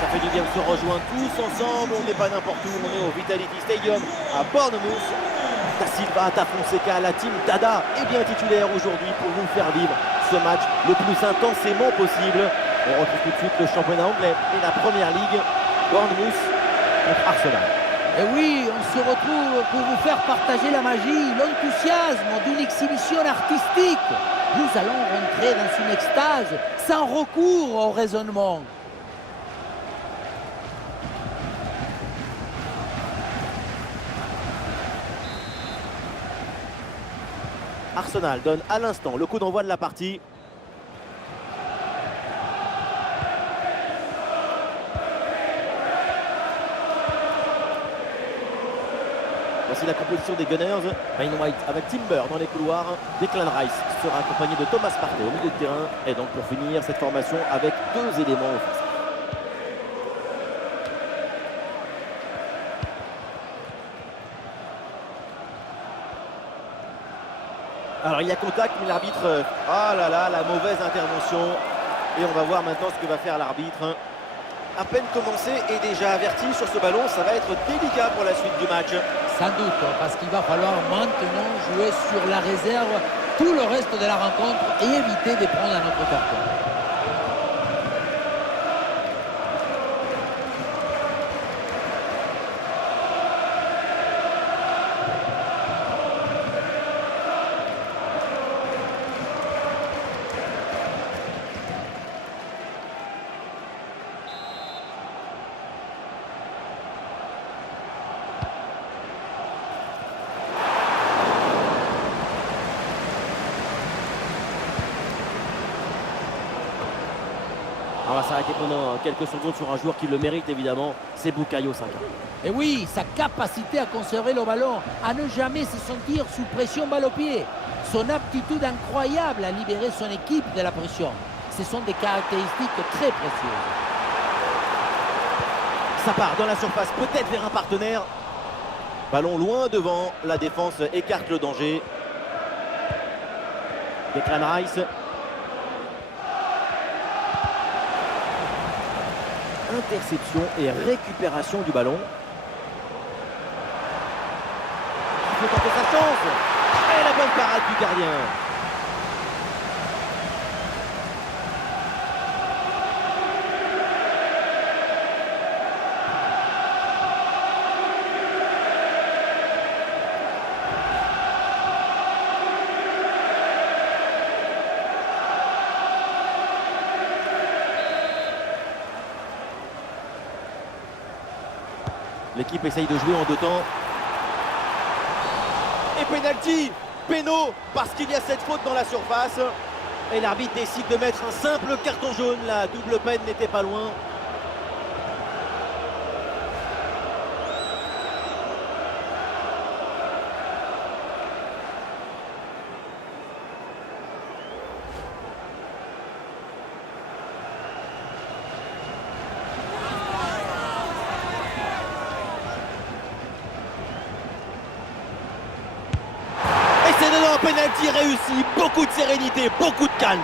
Ça fait du bien de se rejoindre tous ensemble. On n'est pas n'importe où, on est au Vitality Stadium à Bournemouth. Da Silva, Da Fonseca, la team Dada est bien titulaire aujourd'hui pour vous faire vivre ce match le plus intensément possible. On retrouve tout de suite le championnat anglais et la première ligue. Bournemouth contre Arsenal. Et oui, on se retrouve pour vous faire partager la magie, l'enthousiasme d'une exhibition artistique. Nous allons rentrer dans une extase sans recours au raisonnement. Arsenal donne à l'instant le coup d'envoi de la partie. Voici la composition des Gunners. Ryan White avec Timber dans les couloirs. Declan Rice sera accompagné de Thomas Partey au milieu de terrain. Et donc pour finir cette formation avec deux éléments offensifs. Alors il y a contact, mais l'arbitre... Oh là là, la mauvaise intervention. Et on va voir maintenant ce que va faire l'arbitre. À peine commencé et déjà averti sur ce ballon, ça va être délicat pour la suite du match. Sans doute, parce qu'il va falloir maintenant jouer sur la réserve tout le reste de la rencontre et éviter de prendre un autre carton. On va s'arrêter pendant quelques secondes sur un joueur qui le mérite évidemment, c'est Bukayo Saka. Et oui, sa capacité à conserver le ballon, à ne jamais se sentir sous pression balle au pied. Son aptitude incroyable à libérer son équipe de la pression. Ce sont des caractéristiques très précieuses. Ça part dans la surface, peut-être vers un partenaire. Ballon loin devant, la défense écarte le danger. Declan Rice. Interception et récupération du ballon. Il faut tenter sa chance. Et la bonne parade du gardien. L'équipe essaye de jouer en deux temps. Et pénalty, péno, parce qu'il y a cette faute dans la surface. Et l'arbitre décide de mettre un simple carton jaune. La double peine n'était pas loin. C'est dedans, penalty réussi, beaucoup de sérénité, beaucoup de calme.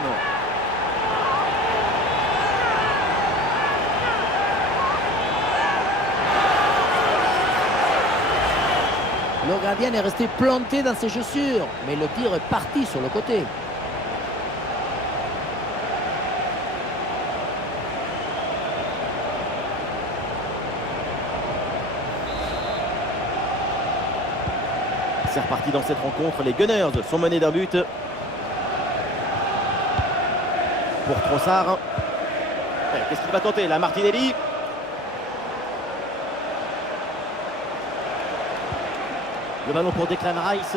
Le gardien est resté planté dans ses chaussures, mais le tir est parti sur le côté. C'est reparti dans cette rencontre, les Gunners sont menés d'un but. Pour Trossard. Qu'est-ce qu'il va tenter là, Martinelli? Le ballon pour Declan Rice.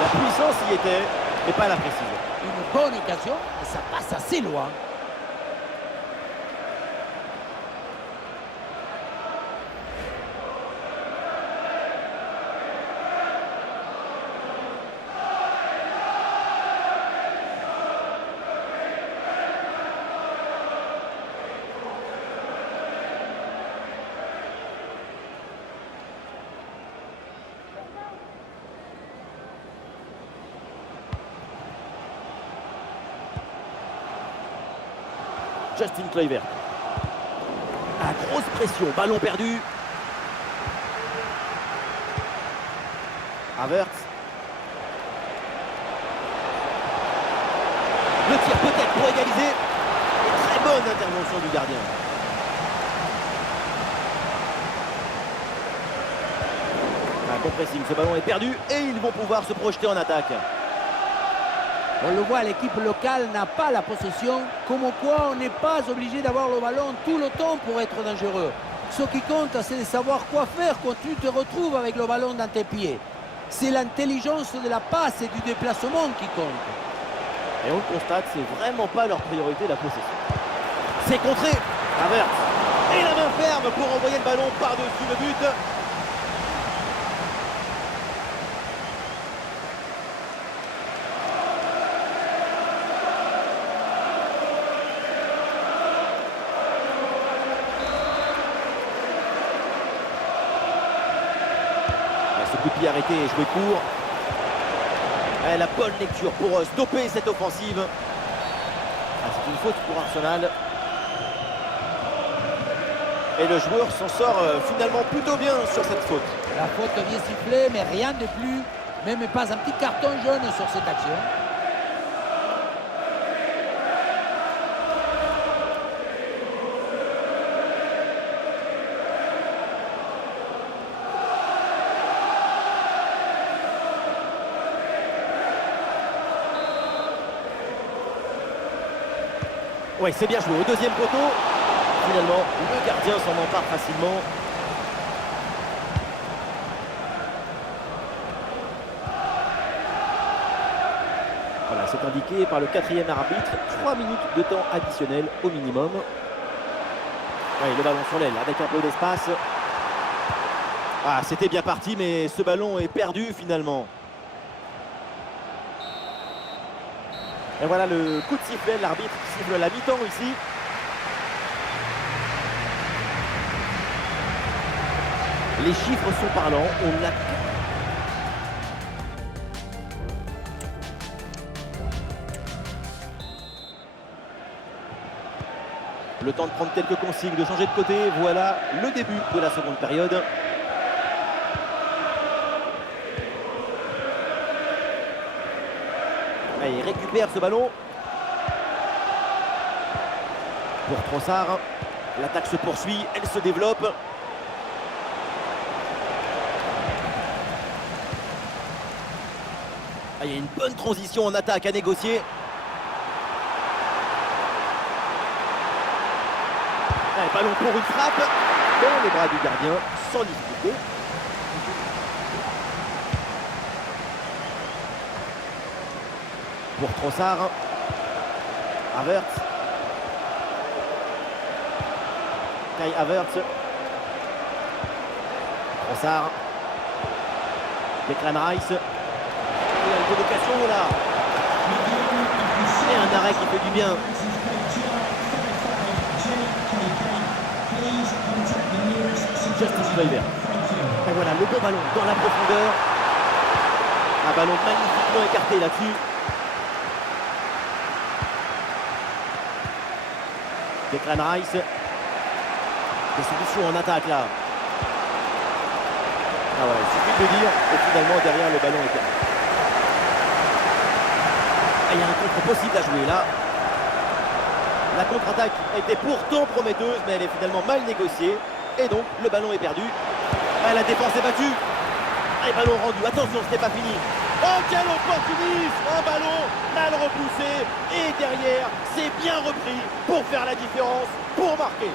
La puissance y était, mais pas la précision. Une bonne occasion, et ça passe assez loin. Justin Kluivert. Ah, grosse pression, ballon perdu. Havertz. Le tir peut-être pour égaliser. Et très bonne intervention du gardien. Un bon pressing, ce ballon est perdu et ils vont pouvoir se projeter en attaque. On le voit, l'équipe locale n'a pas la possession, comme quoi on n'est pas obligé d'avoir le ballon tout le temps pour être dangereux. Ce qui compte, c'est de savoir quoi faire quand tu te retrouves avec le ballon dans tes pieds. C'est l'intelligence de la passe et du déplacement qui compte. Et on le constate, c'est vraiment pas leur priorité la possession. C'est contré. Havertz. Et la main ferme pour envoyer le ballon par-dessus le but. Ce coup de pied arrêté et joué court. Et la bonne lecture pour stopper cette offensive. Ah, c'est une faute pour Arsenal. Et le joueur s'en sort finalement plutôt bien sur cette faute. La faute vient siffler, mais rien de plus. Même pas un petit carton jaune sur cette action. Ouais, c'est bien joué. Au deuxième poteau, finalement, le gardien s'en empare facilement. Voilà, c'est indiqué par le quatrième arbitre. 3 minutes de temps additionnel au minimum. Ouais, le ballon sur l'aile avec un peu d'espace. Ah, c'était bien parti, mais ce ballon est perdu finalement. Et voilà le coup de sifflet, l'arbitre siffle la mi-temps ici. Les chiffres sont parlants, on a... Le temps de prendre quelques consignes, de changer de côté, voilà le début de la seconde période. Allez, il récupère ce ballon. Pour Trossard. L'attaque se poursuit, elle se développe. Ah, il y a une bonne transition en attaque à négocier. Allez, ballon pour une frappe. Dans les bras du gardien, sans difficulté. Pour Trossard. Havertz. Kai Havertz. Trossard. Declan Rice. Il y a une provocation là. Et un arrêt qui fait du bien. Justin Kluivert. Et voilà le bon ballon dans la profondeur. Un ballon magnifiquement écarté là-dessus. Declan Rice. Des solutions en attaque là. Ah ouais, il suffit de le dire. Et finalement derrière le ballon est perdu. Et il y a un contre possible à jouer là. La contre-attaque était pourtant prometteuse, mais elle est finalement mal négociée. Et donc le ballon est perdu. Ah, la défense est battue. Et ballon rendu. Attention, ce n'est pas fini. Oh, quel opportunisme! Un ballon mal repoussé. Et derrière, c'est bien repris pour faire la différence, pour marquer.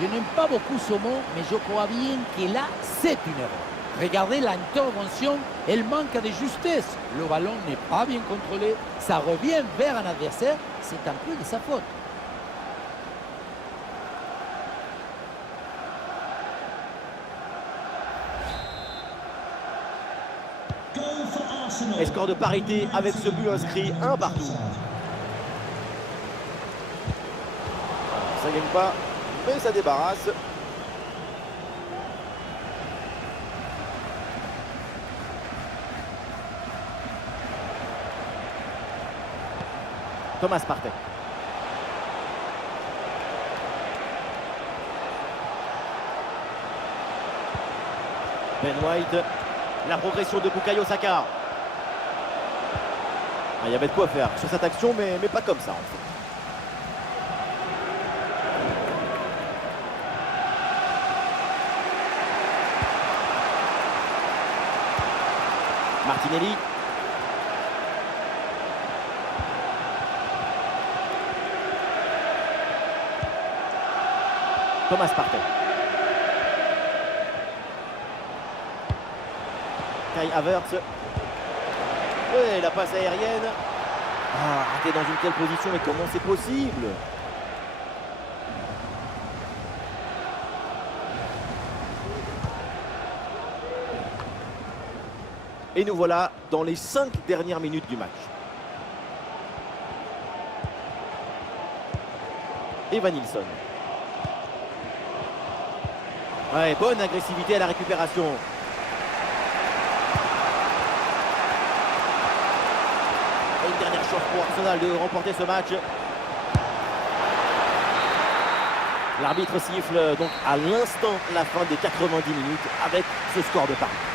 Je n'aime pas beaucoup ce mot, mais je crois bien que là, c'est une erreur. Regardez l'intervention, elle manque de justesse. Le ballon n'est pas bien contrôlé, ça revient vers un adversaire, c'est un peu de sa faute. Et score de parité avec ce but inscrit, un partout. Ça gagne pas, mais ça débarrasse. Thomas Partey. Ben White, la progression de Bukayo Saka. Il y avait de quoi faire sur cette action, mais pas comme ça en fait. Martinelli. Thomas Partey. Kai Havertz. Ouais, la passe aérienne. Ah, t'es dans une telle position, mais comment c'est possible? Et nous voilà dans les 5 dernières minutes du match. Evanilson. Ouais, bonne agressivité à la récupération. Et une dernière chance pour Arsenal de remporter ce match. L'arbitre siffle donc à l'instant la fin des 90 minutes avec ce score de partout.